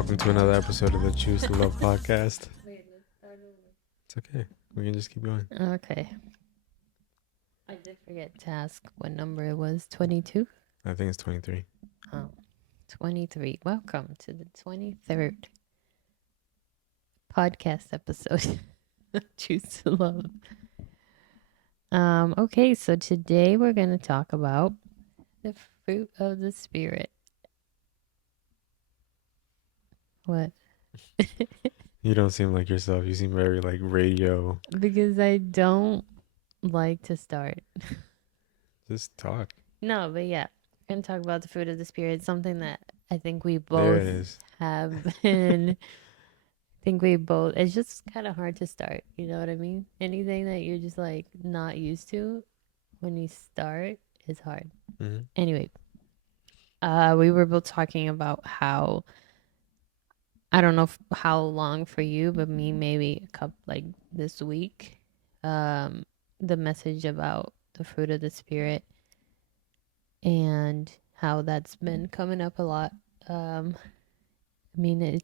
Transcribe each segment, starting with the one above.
Welcome to another episode of the Choose to Love podcast. Wait, let's start over. It's okay. We can just keep going. Okay. I did forget to ask what number it was. 22? I think it's 23. Oh, 23. Welcome to the 23rd podcast episode of Choose to Love. Okay, so today we're going to talk about the fruit of the Spirit. What? You don't seem like yourself. You seem very like radio. Because I don't like to start. Just talk. No, but yeah, we're going to talk about the fruit of the Spirit. It's something that I think we There both it is. have been. Think we both, it's just kind of hard to start. You know what I mean? Anything that you're just like not used to when you start is hard. Mm-hmm. Anyway, we were both talking about how, I don't know how long for you, but me, maybe a couple, like this week, the message about the fruit of the Spirit and how that's been coming up a lot. I mean, did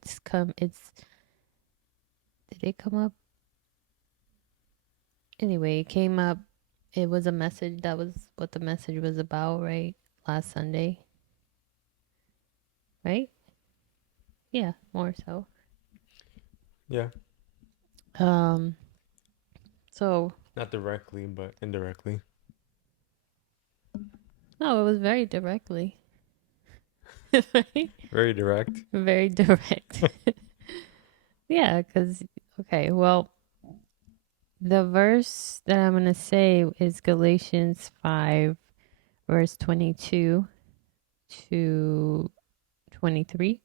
it come up? Anyway, it came up. It was a message. That was what the message was about, right? Last Sunday. Right? Yeah, more so. Yeah. So Not directly, but indirectly. no, it was very directly. Right? Very direct. Very direct. Yeah, because okay, well, the verse that I'm gonna say is Galatians 5, verse 22 to 23,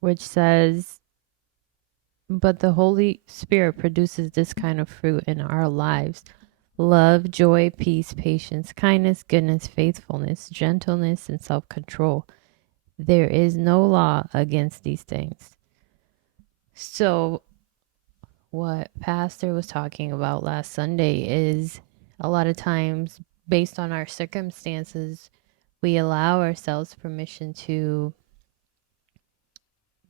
which says, but the Holy Spirit produces this kind of fruit in our lives: love, joy, peace, patience, kindness, goodness, faithfulness, gentleness, and self control. There is no law against these things. So, what Pastor was talking about last Sunday is a lot of times, based on our circumstances, we allow ourselves permission to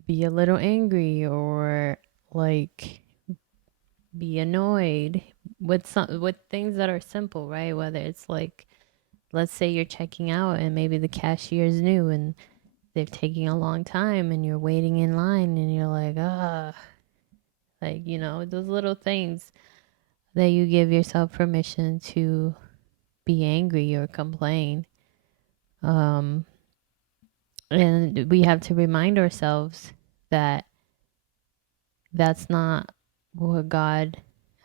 be a little angry or like be annoyed with things that are simple, right? Whether it's like, let's say you're checking out and maybe the cashier's new and they're taking a long time and you're waiting in line and you're like, like, those little things that you give yourself permission to be angry or complain. And we have to remind ourselves that that's not what God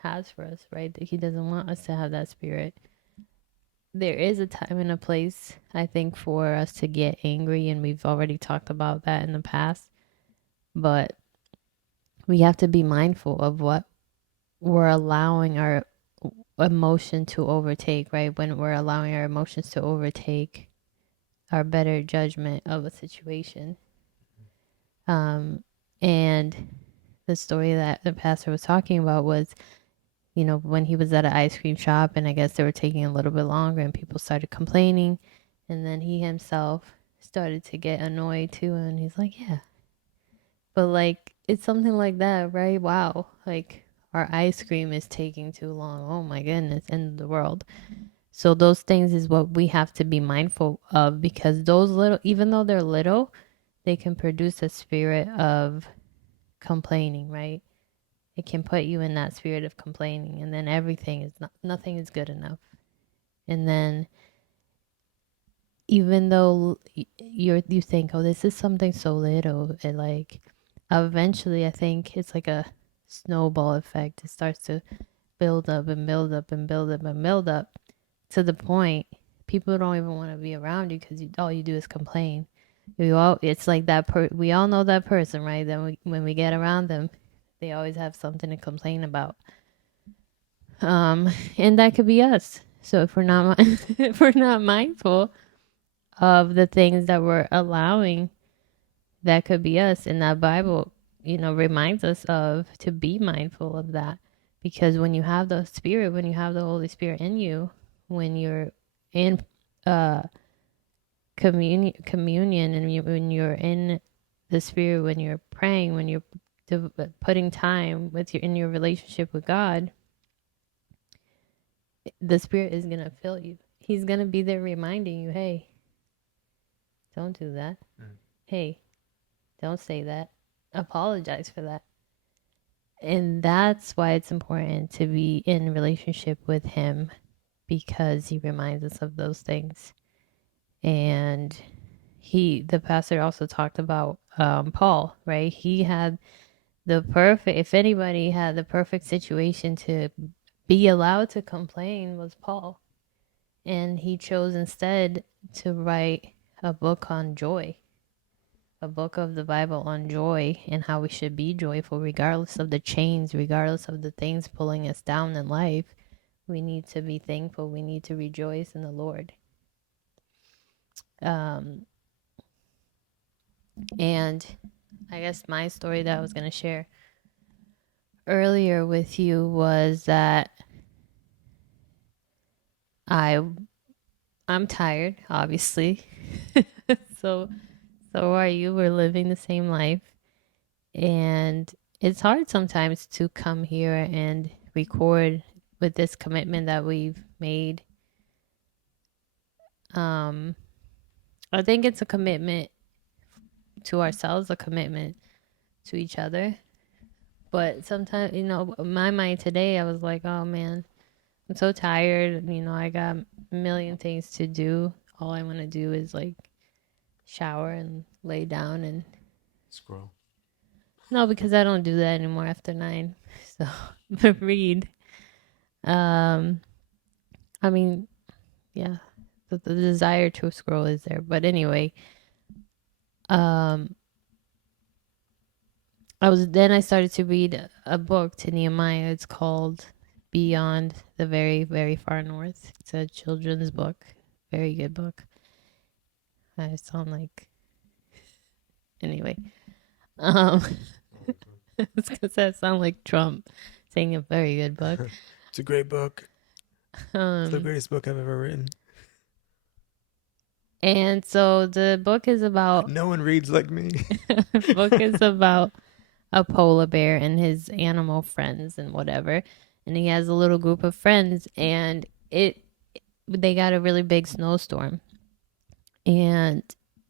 has for us, right? That He doesn't want us to have that spirit. There is a time and a place, I think, for us to get angry, and we've already talked about that in the past. But we have to be mindful of what we're allowing our emotion to overtake, right? When we're allowing our emotions to overtake our better judgment of a situation. And the story that the pastor was talking about was, when he was at an ice cream shop and I guess they were taking a little bit longer and people started complaining. And then he himself started to get annoyed too. And he's like, yeah. But like, it's something like that, right? Wow. Like, our ice cream is taking too long. Oh my goodness. End of the world. So those things is what we have to be mindful of, because those little, even though they're little, they can produce a spirit of complaining, right? It can put you in that spirit of complaining, and then nothing is good enough. And then even though you think, oh, this is something so little, it like eventually I think it's like a snowball effect. It starts to build up and build up and build up and build up to the point people don't even want to be around you because all you do is complain. It's like that. We all know that person, right? Then when we get around them, they always have something to complain about. And that could be us. So if we're not if we're not mindful of the things that we're allowing, that could be us. And that Bible, reminds us of to be mindful of that, because when you have the Spirit, when you have the Holy Spirit in you, when you're in communion and when you're in the Spirit, when you're praying, when you're putting time with your in your relationship with God, the Spirit is gonna fill you. He's gonna be there reminding you, hey, don't do that. Hey, don't say that. Apologize for that. And that's why it's important to be in relationship with Him, because He reminds us of those things. And the pastor also talked about Paul, right? He had the perfect, if anybody had the perfect situation to be allowed to complain, was Paul. And he chose instead to write a book on joy, a book of the Bible on joy and how we should be joyful regardless of the chains, regardless of the things pulling us down in life. We need to be thankful. We need to rejoice in the Lord. Um, and I guess my story that I was going to share earlier with you was that I I'm tired, obviously. so so are you. We're living the same life, and it's hard sometimes to come here and record with this commitment that we've made. Um I think it's a commitment to ourselves, a commitment to each other. But sometimes, in my mind today, I was like, oh man, I'm so tired. I got a million things to do. All I want to do is like shower and lay down and Scroll. no, because I don't do that anymore after 9. So, but read. Um, I mean, yeah, the desire to scroll is there. But anyway, um, I started to read a book to Nehemiah. It's called Beyond the Very, Very Far North. It's a children's book. Very good book. I sound like anyway. Um, it's because I sound like Trump saying a very good book. It's a great book. It's the Um, greatest book I've ever written. and so the book is about No one reads like me. book is about a polar bear and his animal friends and whatever. And he has a little group of friends, and they got a really big snowstorm. And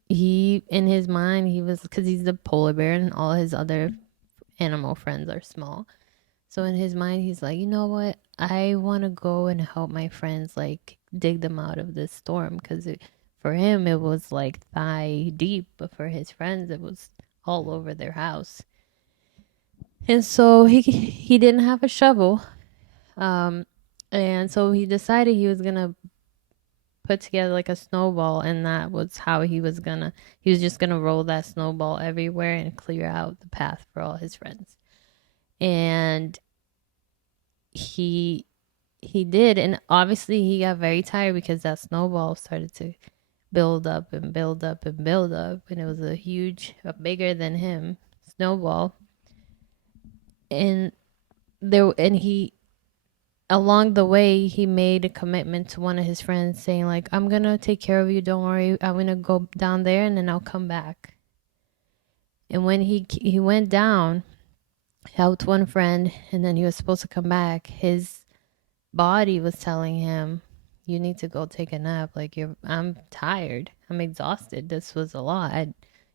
he, in his mind, he was, because he's the polar bear and all his other animal friends are small. So in his mind, he's like, you know what? I want to go and help my friends, like dig them out of this storm. Because for him, it was like thigh deep, but for his friends, it was all over their house. And so he didn't have a shovel. Um, and so he decided he was gonna put together like a snowball, and that was how he was just gonna roll that snowball everywhere and clear out the path for all his friends. And he he did, and obviously he got very tired because that snowball started to build up and build up and build up, and it was a bigger than him snowball. And he along the way he made a commitment to one of his friends saying like, I'm gonna take care of you, don't worry, I'm gonna go down there and then I'll come back. And when he went down, helped one friend, and then he was supposed to come back, his body was telling him, you need to go take a nap, like I'm tired, I'm exhausted, this was a lot.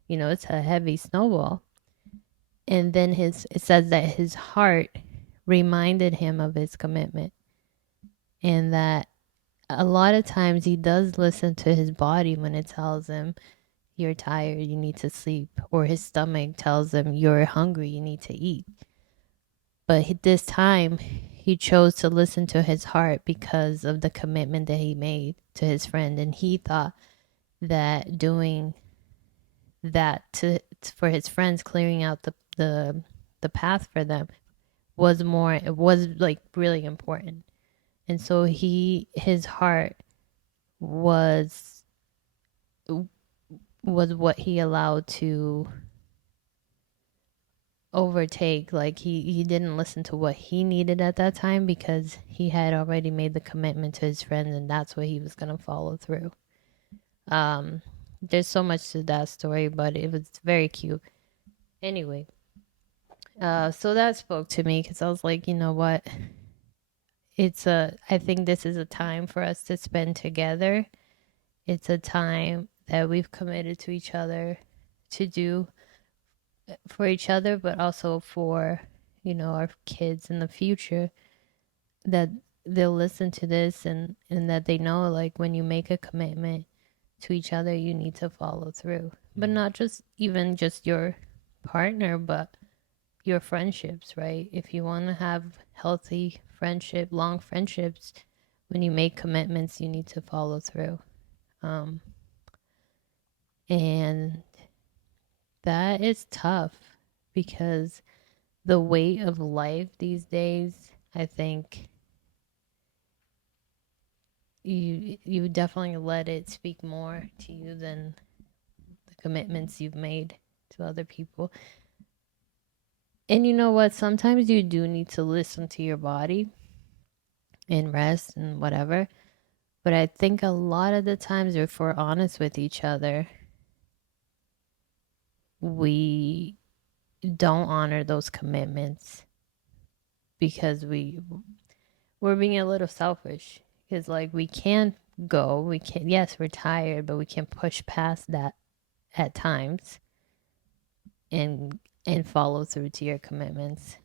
It's a heavy snowball. And then it says that his heart reminded him of his commitment, and that a lot of times he does listen to his body when it tells him you're tired, you need to sleep, or his stomach tells him you're hungry, you need to eat. But this time he chose to listen to his heart because of the commitment that he made to his friend, and he thought that doing that for his friends, clearing out the path for them, it was like really important. And so his heart was what he allowed to overtake. Like he didn't listen to what he needed at that time because he had already made the commitment to his friends, and that's what he was going to follow through. um there's so much to that story, but it was very cute. Anyway, so that spoke to me because I was like, you know what? I think this is a time for us to spend together. It's a time that we've committed to each other to do for each other, but also for, our kids in the future, that they'll listen to this, and that they know, like, when you make a commitment to each other, you need to follow through. But Mm. not just even just your partner, but your friendships, right? If you want to have healthy friendship, long friendships, when you make commitments, you need to follow through. Um, and that is tough because the weight of life these days, I think you definitely let it speak more to you than the commitments you've made to other people. And you know what? Sometimes you do need to listen to your body and rest and whatever. But I think a lot of the times, if we're honest with each other, we don't honor those commitments because we're being a little selfish. Because like we can't go, we can, yes, we're tired, but we can push past that at times and follow through to your commitments.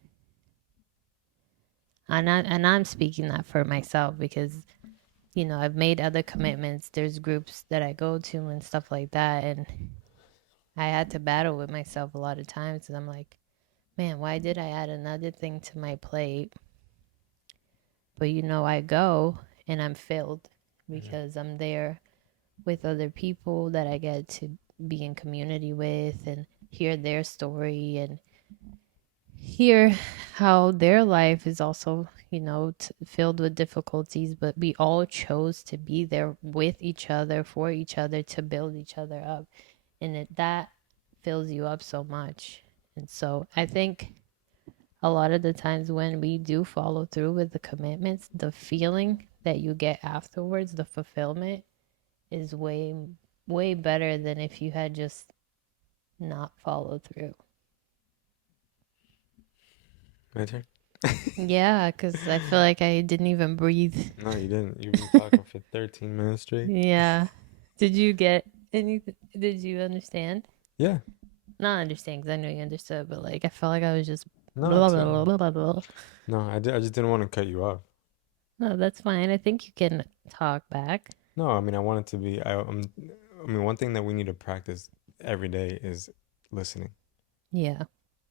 And I'm speaking that for myself because I've made other commitments. There's groups that I go to and stuff like that, and I had to battle with myself a lot of times. And I'm like, man, why did I add another thing to my plate? But I go and I'm filled Mhm. because I'm there with other people that I get to be in community with and hear their story and hear how their life is also, filled with difficulties, but we all chose to be there with each other, for each other, to build each other up. And that fills you up so much. And so I think a lot of the times when we do follow through with the commitments, the feeling that you get afterwards, the fulfillment, is way, way better than if you had just not followed through. My turn. Yeah, because I feel like I didn't even breathe. No, you didn't. You've been talking for 13 minutes straight. Yeah. Did you get anything? Did you understand? Yeah. Not understand because I know you understood, but like I felt like I was just No, blah, it's blah, blah, blah, blah, blah. no. I just didn't want to cut you off. No, that's fine. I think you can talk back. No, I mean I want it to be. I mean one thing that we need to practice every day is listening. Yeah.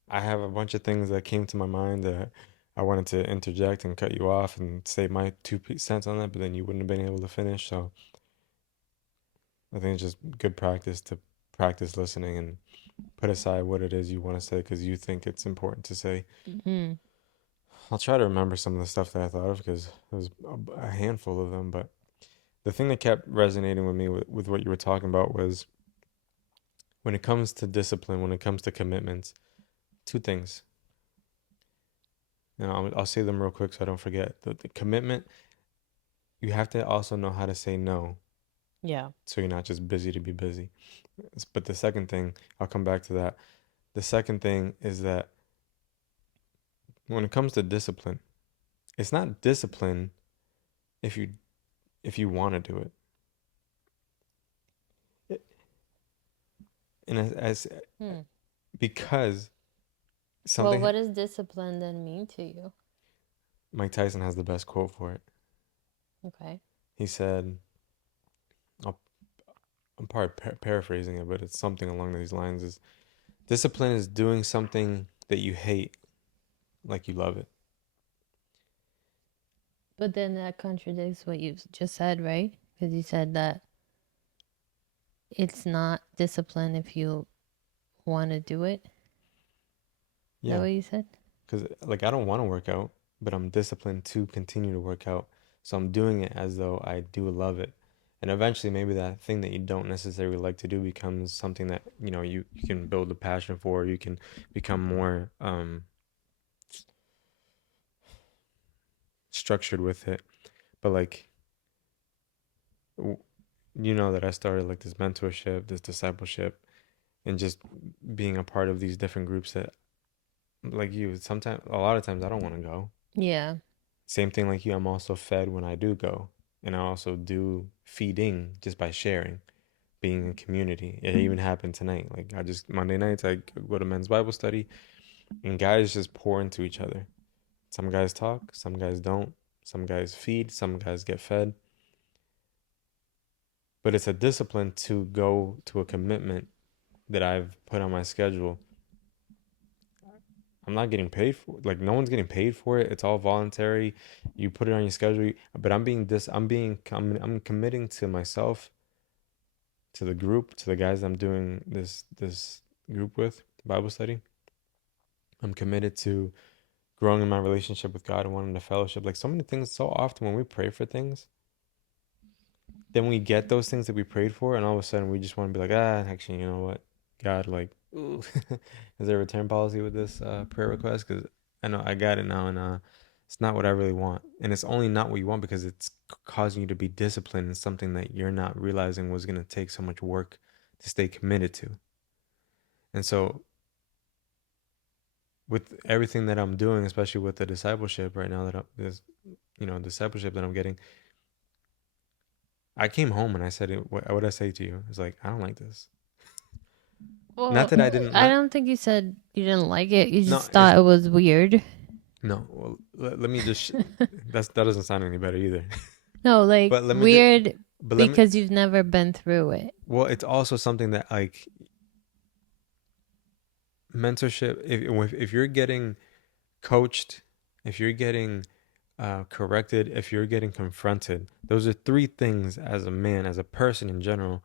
I have a bunch of things that came to my mind that I wanted to interject and cut you off and say my cents on that, but then you wouldn't have been able to finish. So I think it's just good practice to practice listening and put aside what it is you want to say because you think it's important to say. Hmm. I'll try to remember some of the stuff that I thought of because there was a handful of them. But the thing that kept resonating with me with what you were talking about was when it comes to discipline, when it comes to commitments, two things. And I'll say them real quick so I don't forget. The commitment, you have to also know how to say no Yeah. so you're not just busy to be busy. But the second thing, I'll come back to that. The second thing is that when it comes to discipline, it's not discipline if you want to do it. And as Hmm. because Well, something what does discipline then mean to you? Mike Tyson has the best quote for it. Okay. He said, I'll, I'm probably paraphrasing it, but it's something along these lines is discipline is doing something that you hate like you love it. But then that contradicts what you just said, right? Because you said that it's not discipline if you want to do it. Is that Yeah, what you said? because like I don't want to work out, but I'm disciplined to continue to work out. So I'm doing it as though I do love it. And eventually maybe that thing that you don't necessarily like to do becomes something that, you can build a passion for, you can become more structured with it. But like w- you know that I started like this mentorship, this discipleship, and just being a part of these different groups that, like you, sometimes, a lot of times I don't want to go. Yeah. Same thing like you, I'm also fed when I do go. And I also do feeding just by sharing, being in community. It even happened tonight. Like I just, Monday nights, I go to men's Bible study and guys just pour into each other. Some guys talk, some guys don't. Some guys feed, some guys get fed. But it's a discipline to go to a commitment that I've put on my schedule. I'm not getting paid for, like no one's getting paid for it. It's all voluntary. You put it on your schedule, but I'm committing to myself, to the group, to the guys I'm doing this group with, Bible study. I'm committed to growing in my relationship with God and wanting to fellowship. Like so many things, so often when we pray for things, then we get those things that we prayed for, and all of a sudden we just want to be like, actually, you know what, God, like, ooh, is there a return policy with this prayer request? Because I know I got it now, and it's not what I really want, and it's only not what you want because it's causing you to be disciplined in something that you're not realizing was going to take so much work to stay committed to. And so, with everything that I'm doing, especially with the discipleship right now, that this, discipleship that I'm getting, I came home and I said, what I say to you? It's like, I don't like this. Not Well, that I didn't, I not, don't think you said you didn't like it. You no, just it's, thought it was weird. no, well, let me just, that doesn't sound any better either. No, like But let me just, weird but let me, because you've never been through it. well, it's also something that like mentorship, if you're getting coached, if you're getting corrected, if you're getting confronted, those are three things as a man, as a person in general,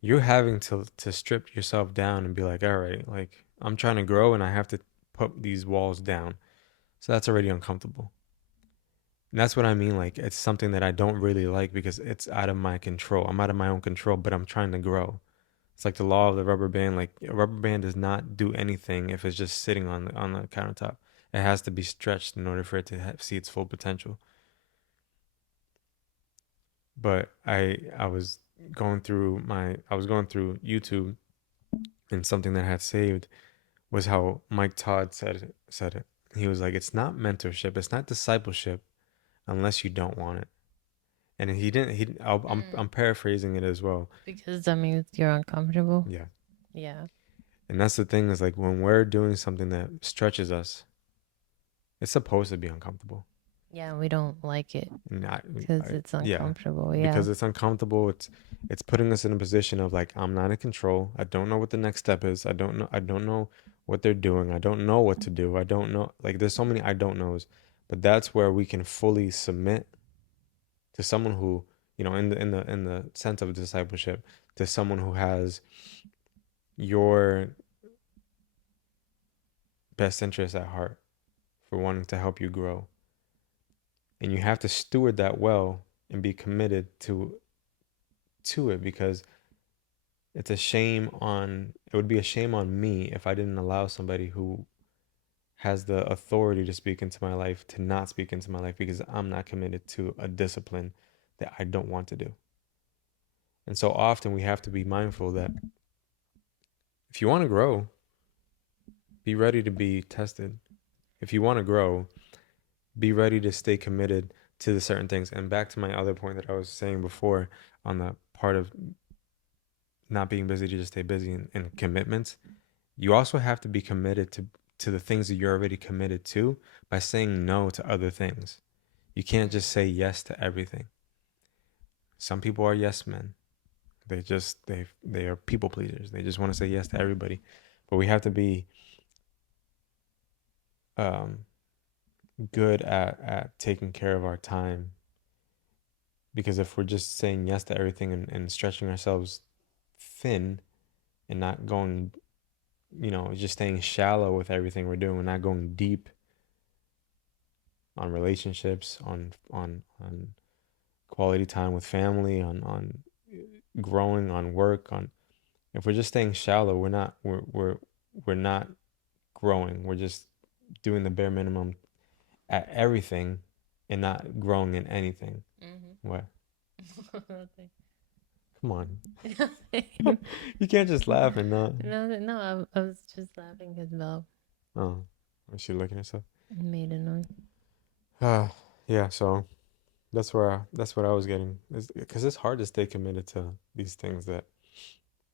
you're having to strip yourself down and be like, all right, like I'm trying to grow and I have to put these walls down. So that's already uncomfortable. And that's what I mean. Like it's something that I don't really like because it's out of my control. I'm out of my own control, but I'm trying to grow. It's like the law of the rubber band. Like a rubber band does not do anything if it's just sitting on the countertop. It has to be stretched in order for it to see its full potential. But I was going through YouTube, and something that I had saved was how Mike Todd said it. He was like, "It's not mentorship. It's not discipleship unless you don't want it." And he didn't. I'm Mm. paraphrasing it as well. Because that means you're uncomfortable. Yeah. Yeah. And that's the thing is like when we're doing something that stretches us, it's supposed to be uncomfortable. Yeah, we don't like it Not, because it's yeah, uncomfortable. Yeah. because it's uncomfortable. It's putting us in a position of like I'm not in control. I don't know what the next step is. I don't know what they're doing. I don't know what to do. I don't know. Like there's so many I don't knows. But that's where we can fully submit to someone who, in the sense of discipleship, to someone who has your best interest at heart for wanting to help you grow. And you have to steward that well and be committed to it because it would be a shame on me if I didn't allow somebody who has the authority to speak into my life to not speak into my life because I'm not committed to a discipline that I don't want to do. And so often we have to be mindful that if you want to grow, be ready to be tested. If you want to grow, be ready to stay committed to the certain things. And back to my other point that I was saying before on the part of not being busy to just stay busy and commitments, you also have to be committed to the things that you're already committed to by saying no to other things. You can't just say yes to everything. Some people are yes men. They are people pleasers. They just want to say yes to everybody. But we have to be um, good at taking care of our time because if we're just saying yes to everything and stretching ourselves thin and not going, just staying shallow with everything we're doing, we're not going deep on relationships, on quality time with family, on growing, on work, on if we're just staying shallow, we're not growing. We're just doing the bare minimum at everything and not growing in anything. Mm-hmm. What? Come on. Nothing. You can't just laugh and not. No, no, I was just laughing because Belle Oh, is she looking at stuff? made a noise. Yeah. So that's what I was getting. Because it's hard to stay committed to these things that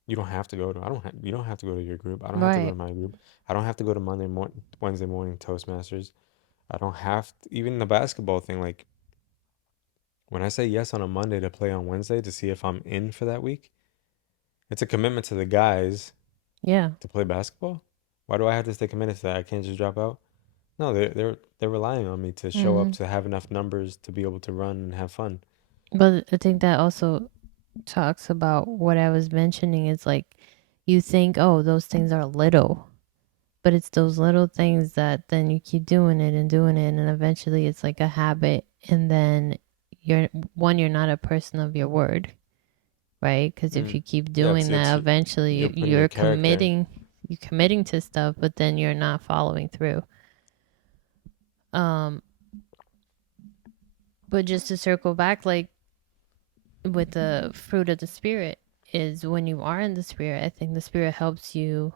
you don't have to go to. I don't. You don't have to go to your group. I don't have to go to Right. my group. I don't have to go to Wednesday morning Toastmasters. I don't have to, even the basketball thing. Like when I say yes on a Monday to play on Wednesday to see if I'm in for that week, it's a commitment to the guys Yeah. to play basketball. Why do I have to stay committed to that? I can't just drop out. No, they're relying on me to show up Hmm. to have enough numbers to be able to run and have fun. But I think that also talks about what I was mentioning is like you think, oh, those things are little, but it's those little things that then you keep doing it, and eventually it's like a habit. And then you're you're not a person of your word, right? Because if Mm. you keep Yeah, doing it's that, you're eventually putting your character. you're committing to stuff, but then you're not following through. Um, but just to circle back, like with the fruit of the spirit, is when you are in the spirit, I think the spirit helps you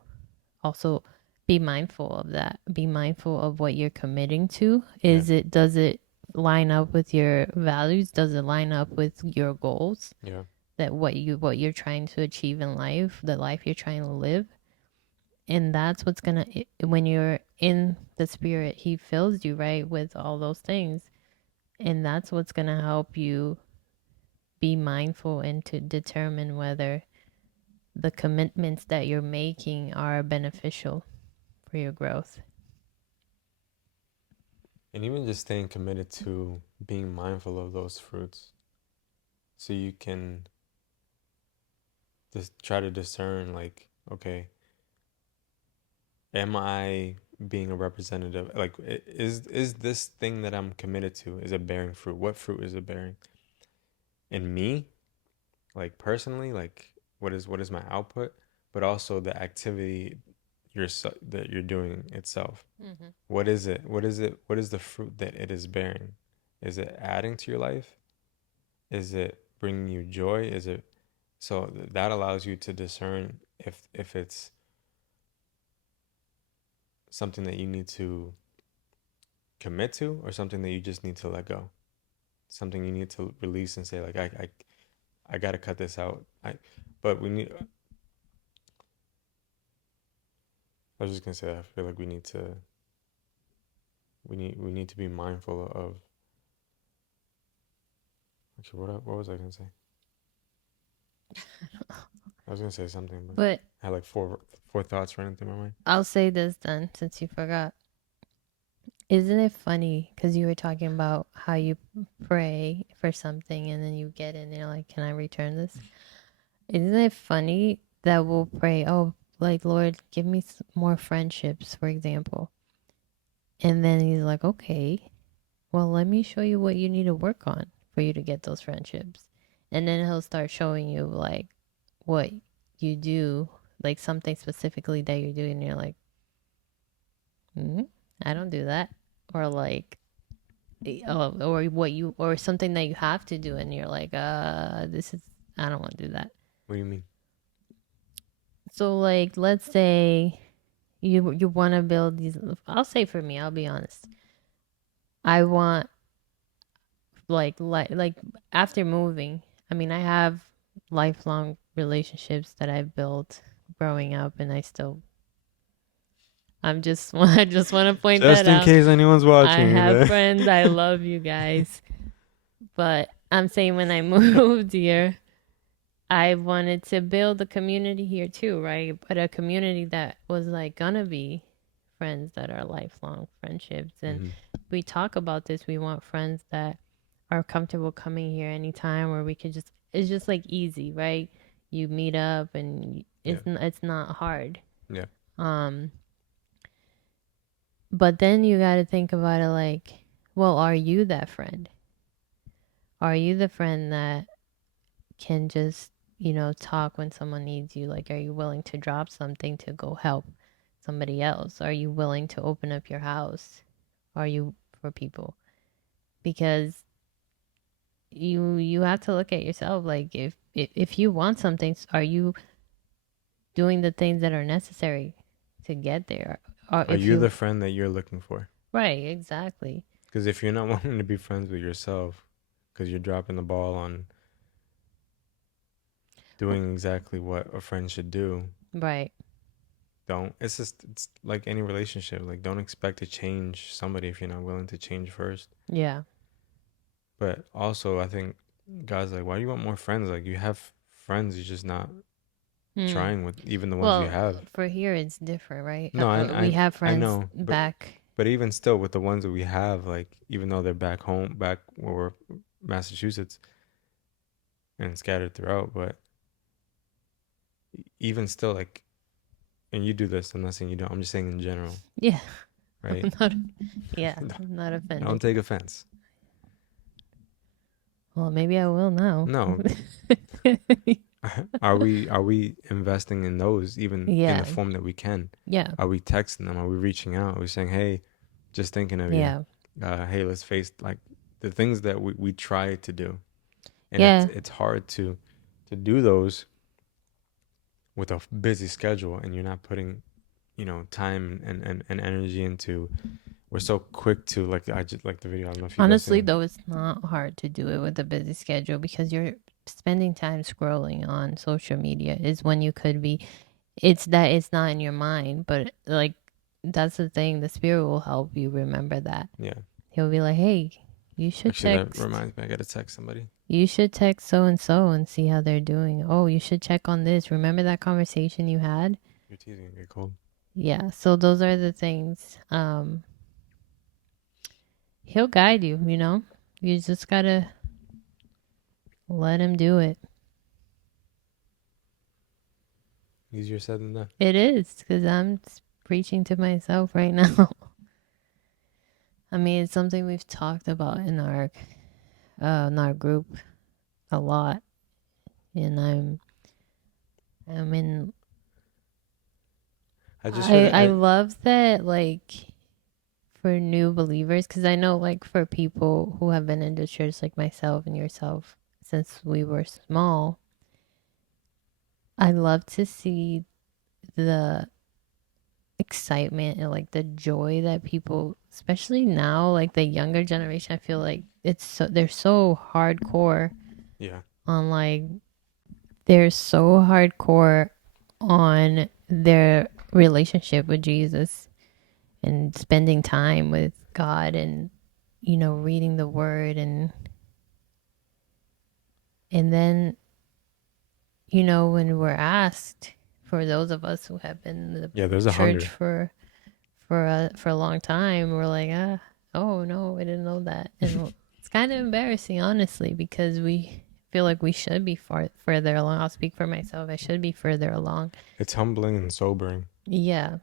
also be mindful of that. Be mindful of what you're committing to. Yeah, Does it line up with your values? Does it line up with your goals? yeah. That what you're trying to achieve in life, the life you're trying to live. And that's what's gonna when you're in the spirit, he fills you right with all those things. And that's what's gonna help you be mindful and to determine whether the commitments that you're making are beneficial for your growth. And even just staying committed to being mindful of those fruits so you can just try to discern, like, okay, am I being a representative? Like, is this thing that I'm committed to, is it bearing fruit? What fruit is it bearing? In me, like personally, like what is my output, but also the activity that you're doing itself. Mm-hmm. What is it? What is it? What is the fruit that it is bearing? Is it adding to your life? Is it bringing you joy? Is it so that allows you to discern if it's something that you need to commit to or something that you just need to let go. Something you need to release and say like I got to cut this out. But we need I was just going to say I feel like we need to be mindful of actually what was I going to say? I was going to say something but But I had like four thoughts running through my mind. I'll say this then, since you forgot. Isn't it funny? Because you were talking about how you pray for something and then you get it and you're like, can I return this? Isn't it funny that we'll pray, oh, like, Lord, give me more friendships, for example. And then he's like, okay, well, let me show you what you need to work on for you to get those friendships. And then he'll start showing you, like, what you do, like something specifically that you do. And you're like, mm, I don't do that. Or like, or what you, or something that you have to do. And you're like, this is, I don't want to do that. What do you mean? So, like, let's say you want to build these. I'll say for me, I'll be honest. I want like after moving. I mean, I have lifelong relationships that I've built growing up, and I still. I'm just I just want to point Just that in out. case anyone's I watching have there. friends. I love you guys, but I'm saying when I moved here, I wanted to build a community here too, right? But a community that was like gonna be friends that are lifelong friendships. And Hmm. we talk about this. We want friends that are comfortable coming here anytime where we could just, it's just like easy, right? You meet up and Yeah. it's not hard. Yeah. Um, but then you got to think about it like, well, are you that friend? Are you the friend that can just, talk when someone needs you? Like, are you willing to drop something to go help somebody else? Are you willing to open up your house? Are you for people? Because you have to look at yourself. Like if you want something, are you doing the things that are necessary to get there? Or Are if you you the friend that you're looking for? right, exactly. Because if you're not wanting to be friends with yourself, because you're dropping the ball on doing exactly what a friend should do, Right. don't. It's just it's like any relationship. Like don't expect to change somebody if you're not willing to change first. Yeah. But also, I think God's like, why do you want more friends? Like you have friends, you're just not Hmm. trying with even the ones you Well, have. for here it's different, right? No, We have I friends know, back. but even still, with the ones that we have, like even though they're back home, back where we're Massachusetts and scattered throughout, but even still, like, and you do this. I'm not saying you don't. I'm just saying in general, Yeah. right? I'm not. Yeah, I'm not Don't offended. take offense. Well, maybe I will now. No, are we investing in those even in the Yeah. form that we can? Yeah. Are we texting them? Are we reaching out? Are we saying, hey, just thinking of you. Yeah. Hey, let's face like the things that we try to do, and Yeah. it's hard to do those with a busy schedule, and you're not putting time and energy into. We're so quick to like I just like the video. I don't know if you Honestly, listen. though, it's not hard to do it with a busy schedule because you're spending time scrolling on social media is when you could be. It's that it's not in your mind, but like that's the thing. The spirit will help you remember that. Yeah, He'll be like, "Hey, you should actually, that text. reminds me. I gotta text somebody. You should text so and see how they're doing. Oh, you should check on this. Remember that conversation you had? You're teasing. Get cold. Yeah. So those are the things. He'll guide you. You know, you just gotta let him do it. Easier said than done. It is because I'm preaching to myself right now. I mean, it's something we've talked about in our group a lot, and I'm in. I just heard it. I love that like for new believers because I know like for people who have been in the church like myself and yourself since we were small, I love to see the excitement and like the joy that people, especially now, like the younger generation, I feel like they're so hardcore Yeah, on like they're so hardcore on their relationship with Jesus and spending time with God and reading the word and then when we're asked for those of us who have been in the yeah. There's a church hunger. for a long time, we're like, oh no, I didn't know that. And it's kind of embarrassing, honestly, because we feel like we should be further along. I'll speak for myself. I should be further along. It's humbling and sobering. Yeah,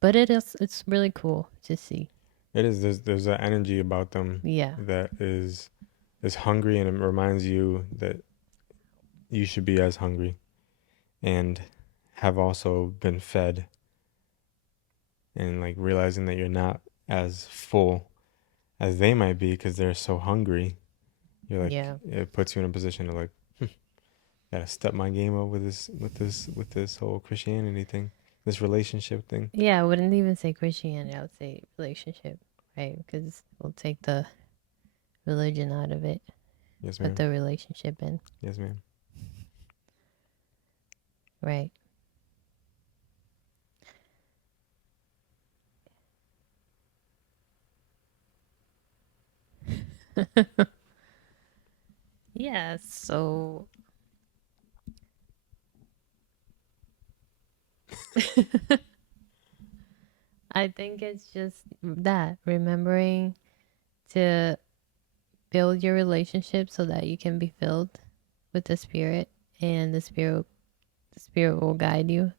but it's really cool to see. It is. There's an energy about them Yeah, that is hungry, and it reminds you that you should be as hungry and have also been fed, and like realizing that you're not as full as they might be because they're so hungry. You're like yeah, it puts you in a position to like gotta step my game up with this whole Christianity thing, this relationship thing. yeah. I wouldn't even say Christianity. I would say relationship, right? Because we'll take the religion out of it, Yes, put ma'am. the relationship in, Yes, ma'am. right? Yeah. So I think it's just that remembering to build your relationship so that you can be filled with the spirit and the spirit will guide you.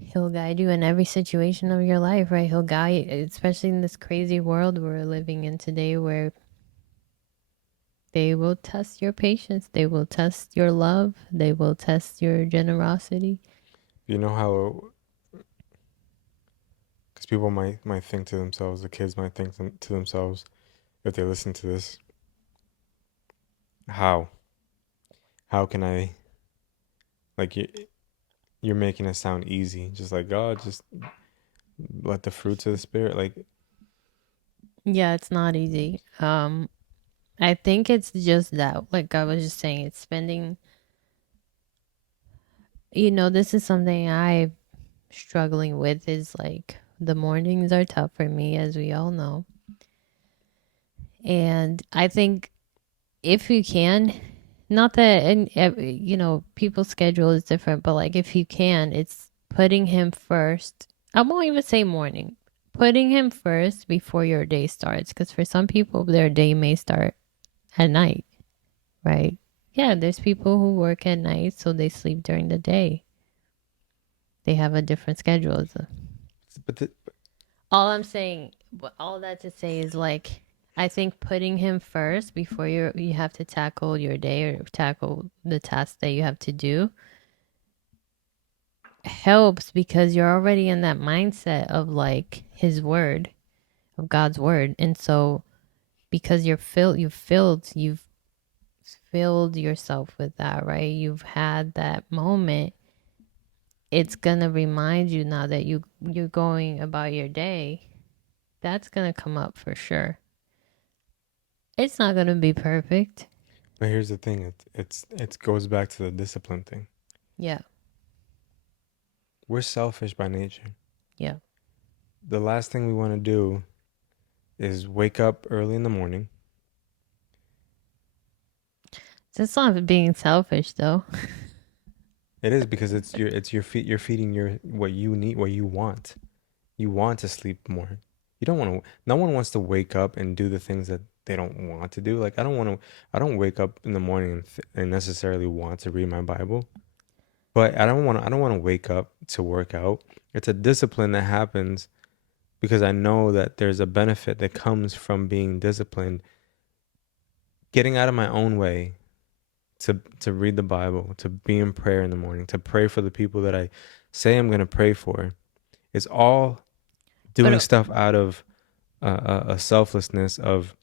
He'll guide you in every situation of your life, right? He'll guide, especially in this crazy world we're living in today where they will test your patience, they will test your love, they will test your generosity. You know how because people might think to themselves, the kids might think to themselves if they listen to this. How? How can I like you're making it sound easy. Just like God, just let the fruits of the spirit like Yeah, it's not easy. I think it's just that, like I was just saying, it's spending, this is something I'm struggling with is like the mornings are tough for me, as we all know. And I think if you can, not that, and people's schedule is different, but like if you can, it's putting him first. I won't even say morning, putting him first before your day starts. Because for some people, their day may start at night, right? Yeah, there's people who work at night, so they sleep during the day. They have a different schedule. but the, All I'm saying, all that to say is like, I think putting him first before you have to tackle your day or tackle the task that you have to do helps because you're already in that mindset of like his word, of God's word. And so because you've filled yourself with that, right? You've had that moment. It's gonna remind you now that you're going about your day. That's gonna come up for sure. It's not gonna be perfect. but here's the thing, it goes back to the discipline thing. Yeah, We're selfish by nature. yeah. The last thing we want to do is wake up early in the morning. It's not being selfish though. It is because it's your feet you're feeding your what you need, what you want. You want to sleep more. You don't want to no one wants to wake up and do the things that they don't want to do. Like I don't wake up in the morning and necessarily want to read my Bible. But I don't want to wake up to work out. It's a discipline that happens because I know that there's a benefit that comes from being disciplined, getting out of my own way to read the Bible, to be in prayer in the morning, to pray for the people that I say I'm going to pray for. It's all But doing stuff out of a selflessness of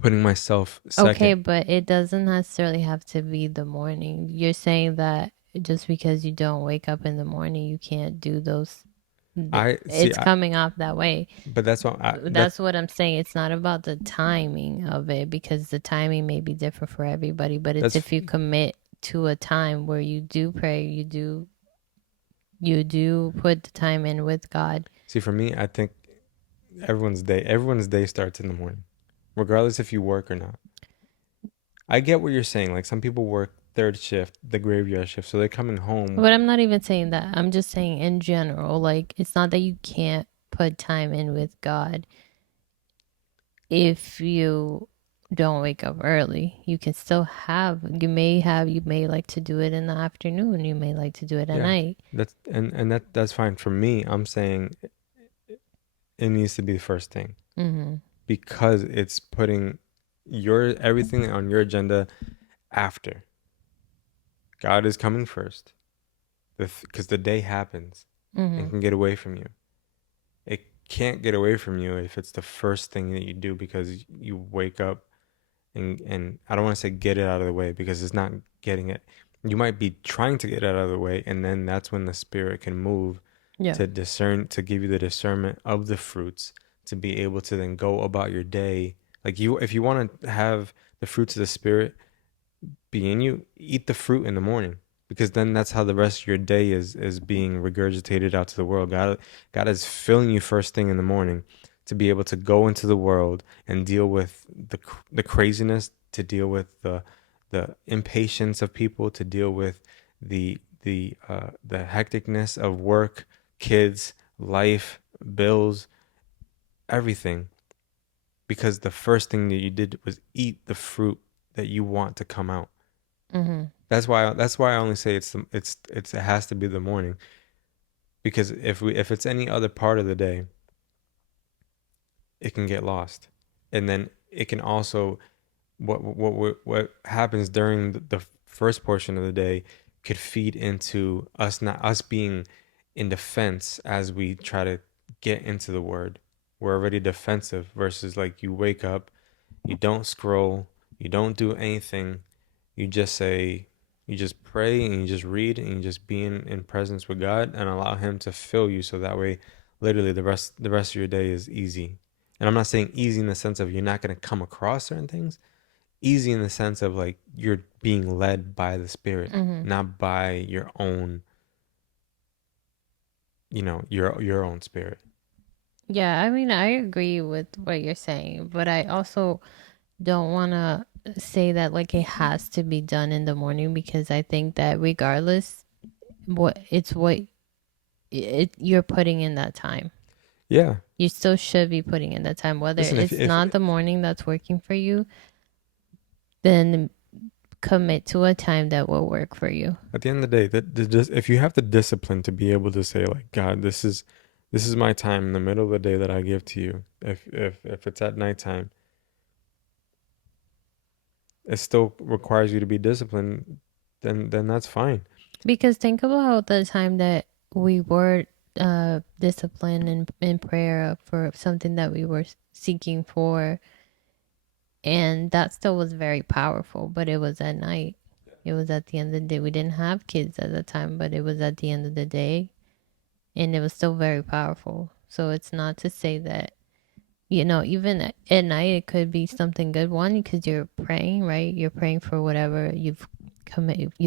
putting myself okay, second. but it doesn't necessarily have to be the morning. You're saying that just because you don't wake up in the morning, you can't do those. I see It's coming off that way. but that's what That's what I'm saying. It's not about the timing of it because the timing may be different for everybody, but it's that's if you commit to a time where you do pray, you do put the time in with God. see for me, I think everyone's day starts in the morning, regardless if you work or not. I get what you're saying. Like some people work third shift, the graveyard shift, so they're coming home. But I'm not even saying that. I'm just saying in general, like it's not that you can't put time in with God if you don't wake up early. You can still you may like to do it in the afternoon, you may like to do it at Yeah, night. that's fine for me. I'm saying it needs to be the first thing Mhm. because it's putting your everything on your agenda after. God is coming first. Because the day happens and Mhm. can get away from you. It can't get away from you if it's the first thing that you do because you wake up and I don't want to say get it out of the way because it's not getting it. You might be trying to get it out of the way, and then that's when the spirit can move Yeah. to discern, to give you the discernment of the fruits, to be able to then go about your day. Like you, if you want to have the fruits of the spirit be in you, eat the fruit in the morning because then that's how the rest of your day is being regurgitated out to the world. God is filling you first thing in the morning to be able to go into the world and deal with the craziness, to deal with the impatience of people, to deal with the hecticness of work, kids, life, bills, everything. Because the first thing that you did was eat the fruit that you want to come out. Mhm. That's why I only say it has to be the morning because if it's any other part of the day, it can get lost, and then it can also what happens during the first portion of the day could feed into us being in defense as we try to get into the word. We're already defensive versus like you wake up, you don't scroll, You don't do anything. You just say, you just pray and you just read and you just be in presence with God and allow Him to fill you. So that way, literally the rest of your day is easy. And I'm not saying easy in the sense of you're not gonna come across certain things. Easy in the sense of like you're being led by the Spirit, Mm-hmm. not by your own, your own spirit. Yeah, I mean, I agree with what you're saying, but I also don't want to say that like it has to be done in the morning because I think that regardless, what you're putting in that time. Yeah. You still should be putting in that time. Whether Listen, if it's if not the morning that's working for you, then commit to a time that will work for you. at the end of the day, if you have the discipline to be able to say like, God, this is my time in the middle of the day that I give to you. If it's at nighttime, it still requires you to be disciplined. Then that's fine. Because think about the time that we were disciplined in prayer for something that we were seeking for, and that still was very powerful, but it was at night. It was at the end of the day. We didn't have kids at the time, but it was at the end of the day, and it was still very powerful. So it's not to say that, even at night, it could be something good. One, because you're praying, right? You're praying for whatever you've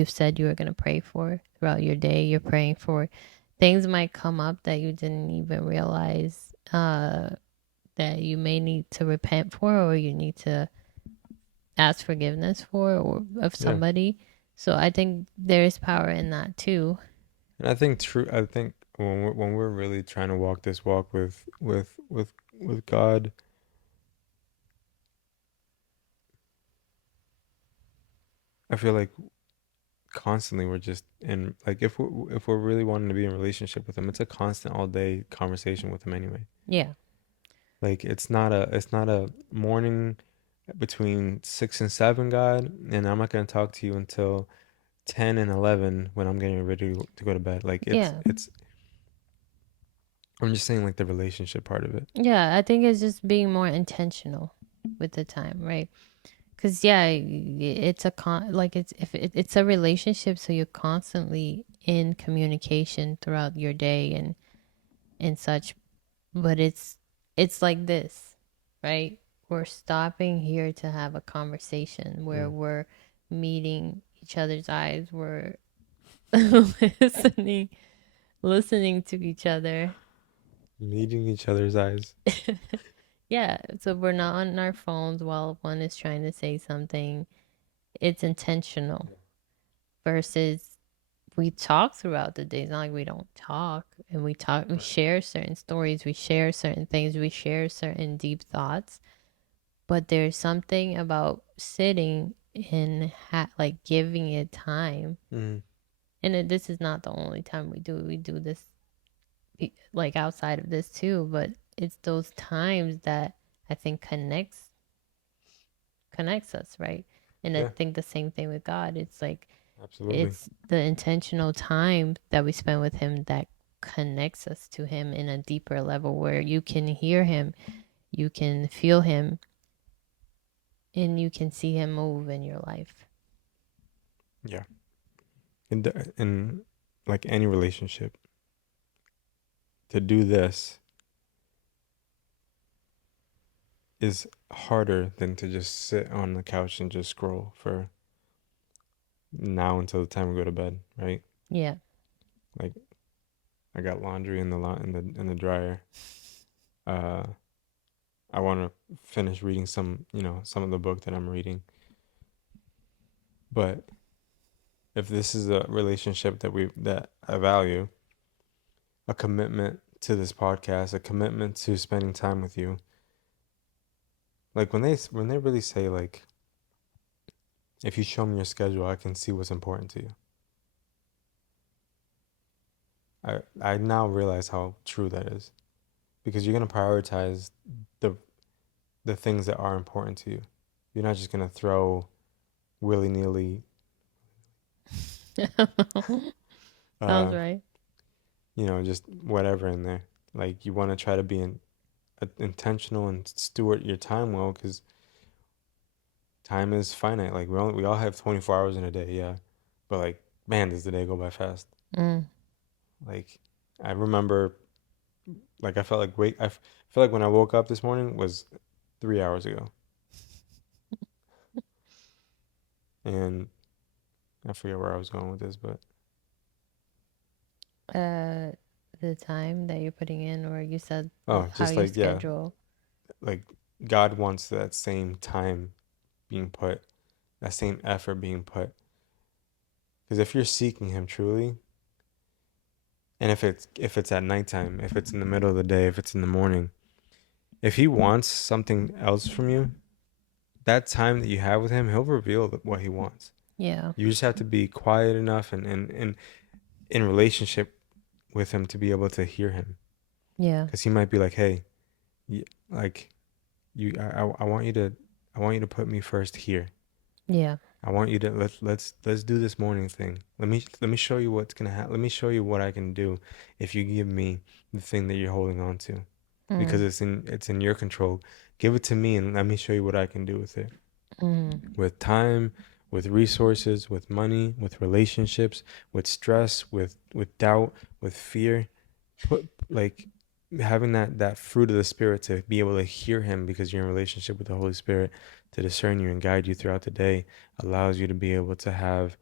said you were going to pray for throughout your day. You're praying for things might come up that you didn't even realize that you may need to repent for, or you need to ask forgiveness for, or of Yeah. somebody. So I think there is power in that too. And I think when we're really trying to walk this walk with God, I feel like constantly we're just in like if we're really wanting to be in a relationship with Him, it's a constant all day conversation with Him anyway. Yeah. Like it's not a morning between 6 and 7, God, and I'm not gonna talk to you until 10 and 11 when I'm getting ready to go to bed. Like it's Yeah. it's I'm just saying like the relationship part of it. Yeah. I think it's just being more intentional with the time, right? Because yeah, it's a like it's if it's a relationship, so you're constantly in communication throughout your day and such. But it's like this, right? We're stopping here to have a conversation where Mm. we're meeting each other's eyes. We're listening listening to each other. Meeting each other's eyes. Yeah, so we're not on our phones while one is trying to say something. It's intentional versus we talk throughout the day. It's not like we don't talk, and we share certain stories, we share certain things, we share certain deep thoughts. But there's something about sitting and like giving it time. Mm. And this is not the only time we do it. We do this like outside of this too, but it's those times that I think connects us, right? And I Yeah, think the same thing with God. It's like absolutely. it's the intentional time that we spend with him that connects us to him in a deeper level where you can hear him, you can feel him, and you can see him move in your life. Yeah. In like any relationship, to do this is harder than to just sit on the couch and just scroll for now until the time we go to bed, right? Yeah. Like I got laundry in the dryer. Uh, I want to finish reading some of the book that I'm reading. But if this is a relationship that I value, a commitment to this podcast, a commitment to spending time with you, like when they really say like, if you show me your schedule, I can see what's important to you. I now realize how true that is because you're gonna prioritize the the things that are important to you. You're not just gonna throw willy nilly, Sounds uh, right. just whatever in there. Like you want to try to be intentional and steward your time well, because time is finite. Like we all have 24 hours in a day, yeah. But like, man, does the day go by fast. Mm. Like I remember like I felt like feel like when I woke up this morning was 3 hours ago. And I forget where I was going with this, but Uh, the time that you're putting in, or you said oh, how just you like yeah, schedule. like God wants that same time being put, that same effort being put. Because if you're seeking Him truly, and if it's at nighttime, if it's in the middle of the day, if it's in the morning, if He wants something else from you, that time that you have with Him, He'll reveal what He wants. Yeah. You just have to be quiet enough and in relationship with Him to be able to hear Him. Yeah. Because He might be like, hey, like I want you to put me first here. Yeah. I want you to let's do this morning thing. Let me show you what's gonna happen. Let me show you what I can do if you give me the thing that you're holding on to, because Mm. it's in your control. Give it to me and let me show you what I can do with it. Mm. With time, with resources, with money, with relationships, with stress, with doubt, with fear. Put like having that fruit of the spirit to be able to hear Him because you're in relationship with the Holy Spirit to discern you and guide you throughout the day allows you to be able to have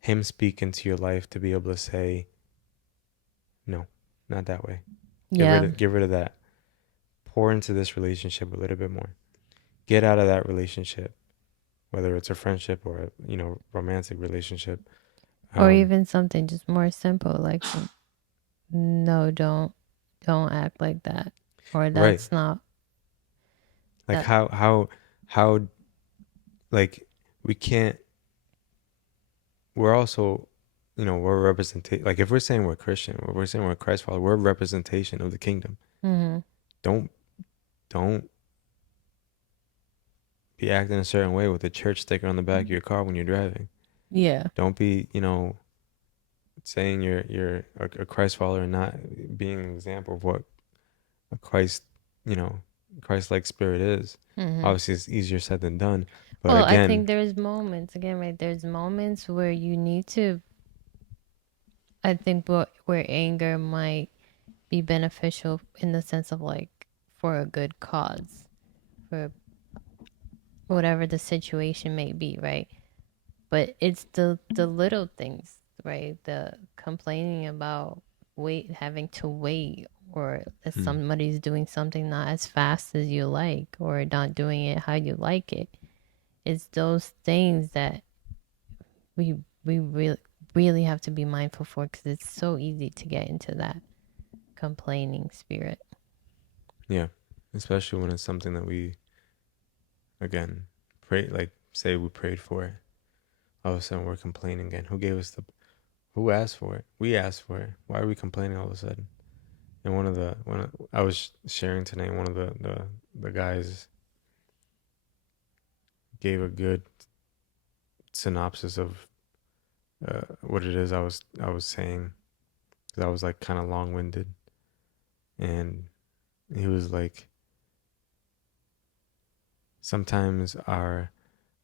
Him speak into your life to be able to say no, not that way. Yeah. Get rid of that. Pour into this relationship a little bit more. Get out of that relationship, whether it's a friendship or a, romantic relationship. Or Um, even something just more simple, like no, don't act like that, or right. that's not Like that. how like we can't we're also, we're a representation. Like if we're saying we're Christian, or we're saying we're Christ follower, we're a representation of the kingdom. Mm-hmm. Don't don't be acting a certain way with a church sticker on the back of your car when you're driving. Yeah. Don't be, saying you're a Christ follower and not being an example of what a you know, Christ-like spirit is. Mm-hmm. Obviously, it's easier said than done, but Well, I think again, there's moments again, right? There's moments where you need to. I think where anger might be beneficial in the sense of like for a good cause, for whatever the situation may be, right? But it's the little things, right? The complaining about having to wait, or that hmm, somebody's doing something not as fast as you like, or not doing it how you like it. It's those things that we we really have to be mindful for, because it's so easy to get into that complaining spirit. yeah, especially when it's something that we again pray, like say we prayed for it, all of a sudden we're complaining again. Who asked for it? We asked for it. Why are we complaining all of a sudden? And I was sharing tonight, one of the guys gave a good synopsis of what it is I was saying, because I was like kind of long winded, and he was like, sometimes our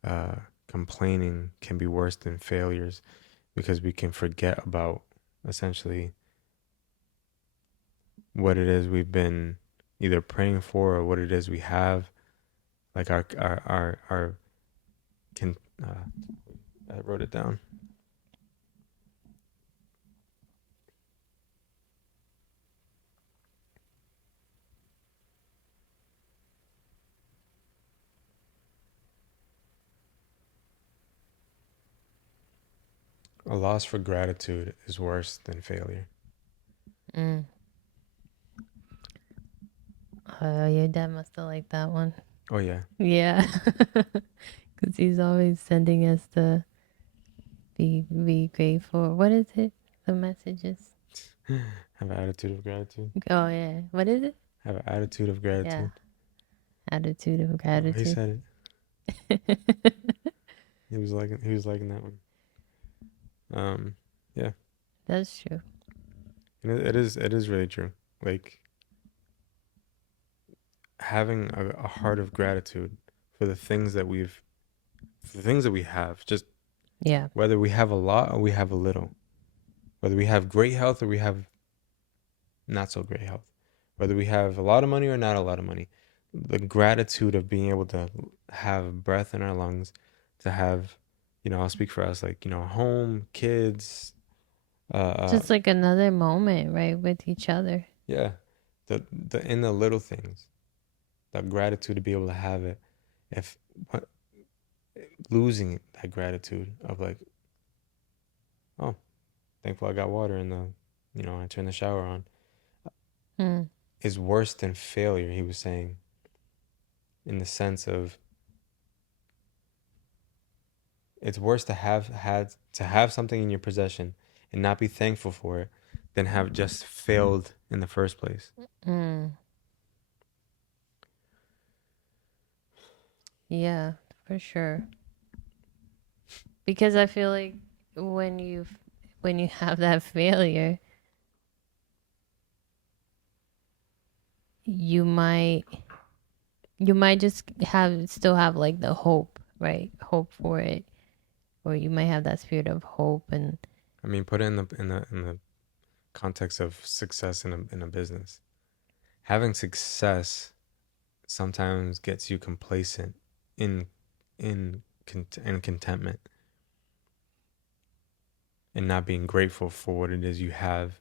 uh, complaining can be worse than failures because we can forget about essentially what it is we've been either praying for or what it is we have, like our can I wrote it down. A loss for gratitude is worse than failure. Mm. Your dad must have liked that one. Oh yeah. Yeah. Because he's always sending us the be grateful. What is it? The messages. Have an attitude of gratitude. Oh yeah. What is it? Have an attitude of Yeah. gratitude. Attitude of Oh, he gratitude. said it. He was liking that one. Um, yeah, That's true. and it is really true. Like having a heart of gratitude for the things that we've the things that we have, just Yeah. whether we have a lot or we have a little, whether we have great health or we have not so great health, whether we have a lot of money or not a lot of money, the gratitude of being able to have breath in our lungs, to have, I'll speak for us, like, home, kids, Just like another moment, right, with each other. yeah, the in the little things, that gratitude to be able to have it. If what, losing that gratitude of like, oh, thankful I got water in the, I turned the shower on, Mm. is worse than failure, he was saying, in the sense of it's worse to have something in your possession and not be thankful for it than have just failed in the first place. Mm. Yeah, for sure. Because I feel like when you when you have that failure, you might you might just have still have like the hope, right? Hope for it, or you might have that spirit of hope and I mean, put it in the context of success in a business. Having success sometimes gets you complacent in in contentment and not being grateful for what it is you have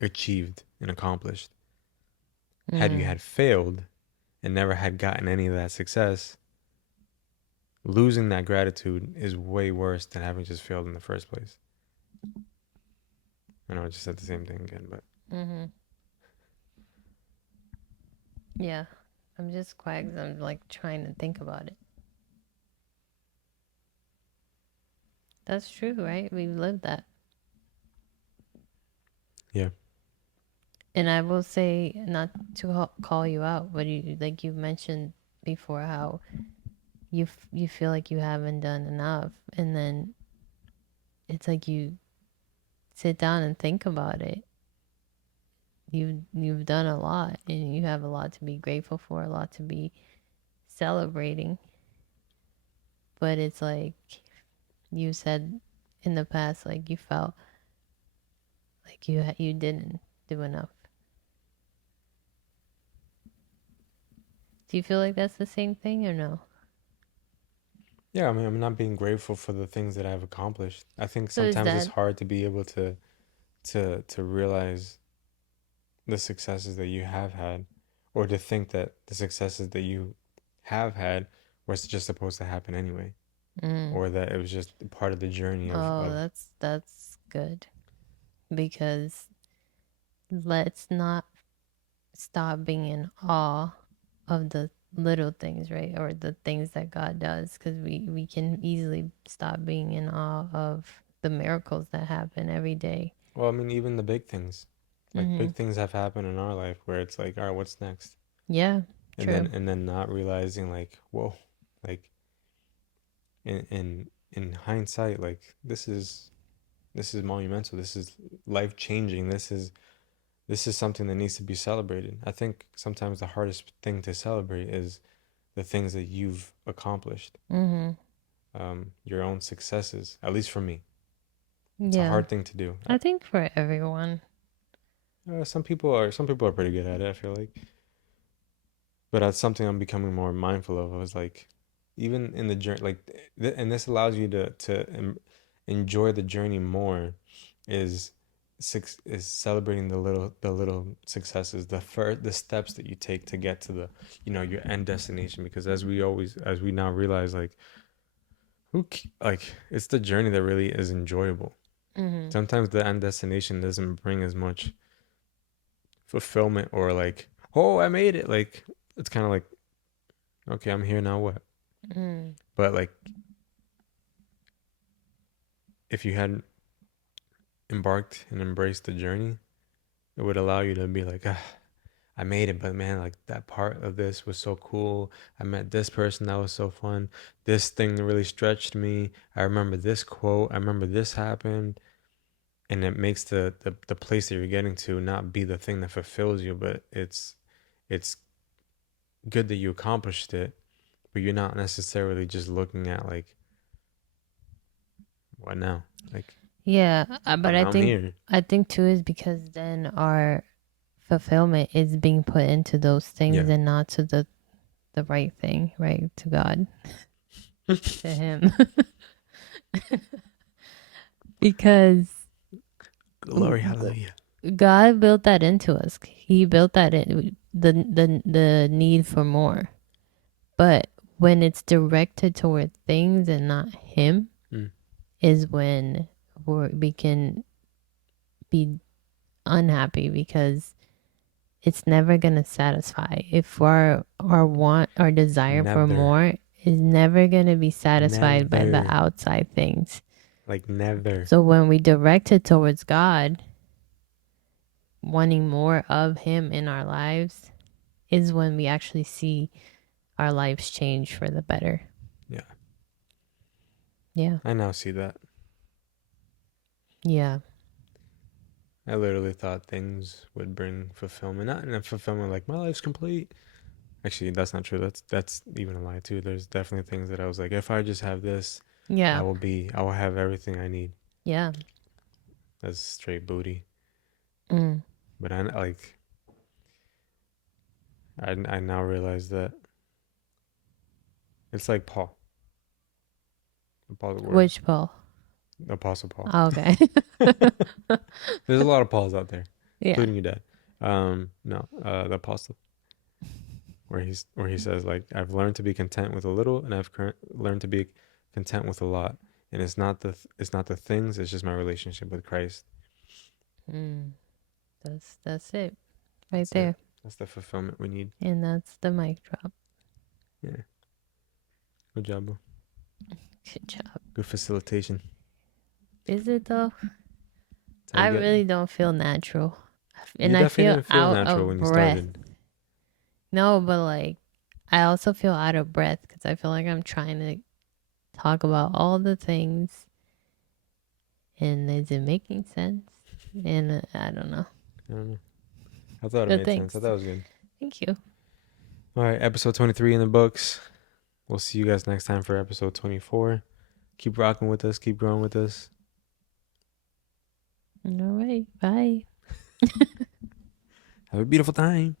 achieved and accomplished. Had you mm, had failed and never had gotten any of that success, losing that gratitude is way worse than having just failed in the first place. I know I just said the same thing again, but mm-hmm. Yeah. I'm just quiet 'cause I'm like trying to think about it. That's true, right? We've lived that. yeah. And I will say, not to call you out, but you like you mentioned before how you feel like you haven't done enough, and then it's like you sit down and think about it. You've done a lot, and you have a lot to be grateful for, a lot to be celebrating. But it's like you said in the past, like you felt like you didn't do enough. Do you feel like that's the same thing or no? Yeah, I mean, I'm not being grateful for the things that I've accomplished. I think So is sometimes it's that hard to be able to realize the successes that you have had, or to think that the successes that you have had was just supposed to happen anyway, mm, or that it was just part of the journey oh, of that's good because let's not stop being in awe of the little things, right? Or the things that God does because we can easily stop being in awe of the miracles that happen every day. well, I mean, even the big things, like Mm-hmm. big things have happened in our life where it's like, all right, what's next? Yeah, And true. then not realizing like, whoa, like in hindsight, like this is monumental. This is life changing. This is something that needs to be celebrated. I think sometimes the hardest thing to celebrate is the things that you've accomplished, Mm-hmm. your own successes. At least for me, it's a Yeah, hard thing to do. I think for everyone. Some people are pretty good at it, I feel like, but that's something I'm becoming more mindful of. I was like, even in the journey, like, and this allows you to enjoy the journey more. Is is celebrating the little successes, the steps that you take to get to the your end destination. Because as we now realize, like, like it's the journey that really is enjoyable. Mm-hmm. Sometimes the end destination doesn't bring as much fulfillment, or like, oh, I made it. Like, it's kind of like, okay, I'm here now, what? Mm. But like, if you had embarked and embraced the journey, it would allow you to be like, ah, I made it, but man, like that part of this was so cool. I met this person that was so fun. This thing really stretched me. I remember this quote. I remember this happened. And it makes the place that you're getting to not be the thing that fulfills you, but it's good that you accomplished it, but you're not necessarily just looking at like what now? Like Yeah, but I'm here. I think too is because then our fulfillment is being put into those Yeah. things and not to the right thing, right? To God, to him. Because Glory, hallelujah. God built that into us. He built that in the need for more. But when it's directed toward things and not him Mm. is when we can be unhappy because it's never going to satisfy. If our want, our desire for Never. more is never going to be satisfied by the Never. outside things. Like never. So when we direct it towards God, wanting more of him in our lives is when we actually see our lives change for the better. Yeah. Yeah. I now see that. Yeah. I literally thought things would bring fulfillment. Not in a fulfillment like my life's complete. Actually, that's not true. That's even a lie too. There's definitely things that I was like, if I just have this, Yeah. I will have everything I need. Yeah. That's straight booty. Mm. But I like I now realize that it's like Paul, Paul the word, Which Paul? Apostle Paul. Okay. There's a lot of Pauls out there, Yeah. including your dad. No, the Apostle, where he says like I've learned to be content with a little, and learned to be content with a lot. And it's not the things. It's just my relationship with Christ. Mm. That's it right That's it. there. That's the fulfillment we need. And that's the mic drop. Yeah. Good job, bro. Good job. Good facilitation. Is it though? That's how I you get. really don't feel natural. You And I definitely feel didn't feel out natural of when you breath. started. No, but like I also feel out of breath because I feel like I'm trying to talk about all the things and is it making sense? And I don't know. I don't know. I thought it But made sense. I thanks. thought it was good. Thank you. All right, episode 23 in the books. We'll see you guys next time for episode 24. Keep rocking with us. Keep growing with us. All right. Bye. Have a beautiful time.